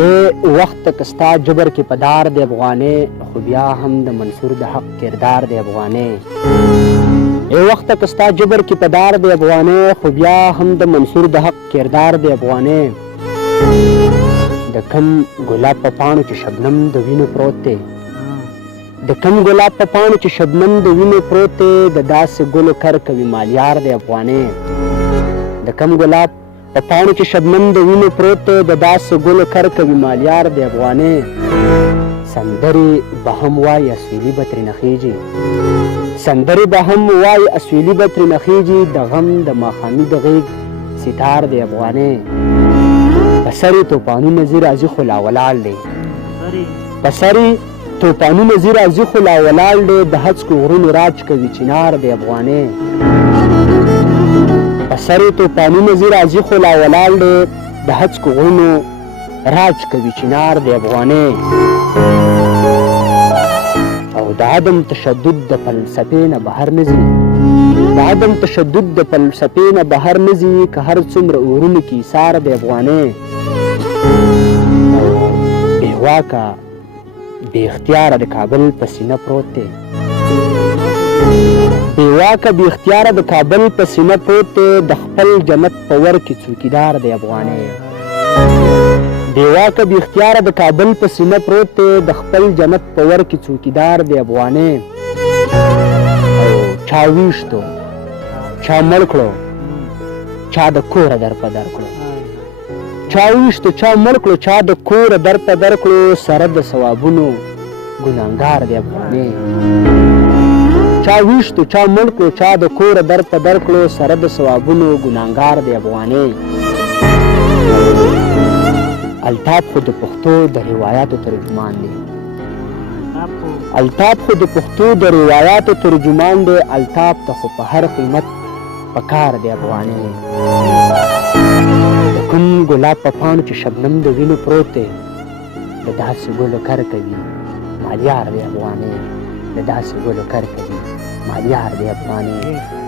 اے وخت کستا جبر کې پدار د افغانې خو بیا هم د منصور د حق کردار د افغانې اے وخت کستا جبر کې پدار د افغانې خو بیا هم د منصور د حق کردار د افغانې د کم ګلاب په پاڼو چې شبنم د وینو پروت دی د کم ګلاب په پاڼو چې شبنم د وینو پروت دی د داسې ګلو کر کوي مالیار د افغانې د کم ګلاب په پاڼو چې شبنم د وینو پروت دی د داسې ګلو کر کوي مالیار د افغانې سندرې به هم وایي اسویلي به ترې نخیږي سندرې به هم وایي اسویلي به ترې نخیږي د غم د ماښامي د غیږ ستار د افغانې په سر یې توپانونه ځي راځي خو لا ولاړ دی په سر یې توپانونه ځي راځي خو لا ولاړ دی د هڅکو غرونو راج کوي چنار د افغانې په سر یې توپانونه ځي راځي خو لا ولاړ دی د هڅکو غرونو راج کوي چنار د افغانې او د عدم تشدد د فلسفې نه بهر نه ځي د عدم تشدد د فلسفې نه بهر نه ځي که هر څومره اورونو کې ایثار د افغانې بې واکه بې اختیاره د کابل په سینه پروت دی بې واکه بې اختیاره د کابل په سینه پروت دی د خپل جنت په ور کې څوکیدار د افغانې بې واکه بې اختیاره د کابل په سینه پروت دی د خپل جنت په ور کې څوکیدار د افغانې او چا ویشتو چا مړ کړو چا د کوره در په در کړو چا ویشتو چا مړ کړو چا د کوره در په در کړو سره د ثوابونو ګناهګار د افغانې چا ویشتو چا مړ کړو چا د کوره در په در کړو سره د ثوابونو ګناهګار د افغانې الطاف خو د پښتو د روایاتو ترجمان دی الطاف خو د پښتو د روایاتو ترجمان دی الطاف ته خو په هر قیمت پکار دی افغانې د کوم ګلاب په پاڼو چې شبنم د وینو پروت دی د داسې ګلو کر کوي مالیار دی افغانې د داسې ګلو کر کوي مالیار دی افغانې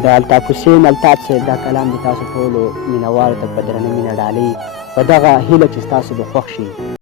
د الطاف حسین الطاف صاحب دا کلام د تاسو ټولو مینوالو ته په درنه مینه ډالۍ په دغه هیله چې ستاسو به خوښ شي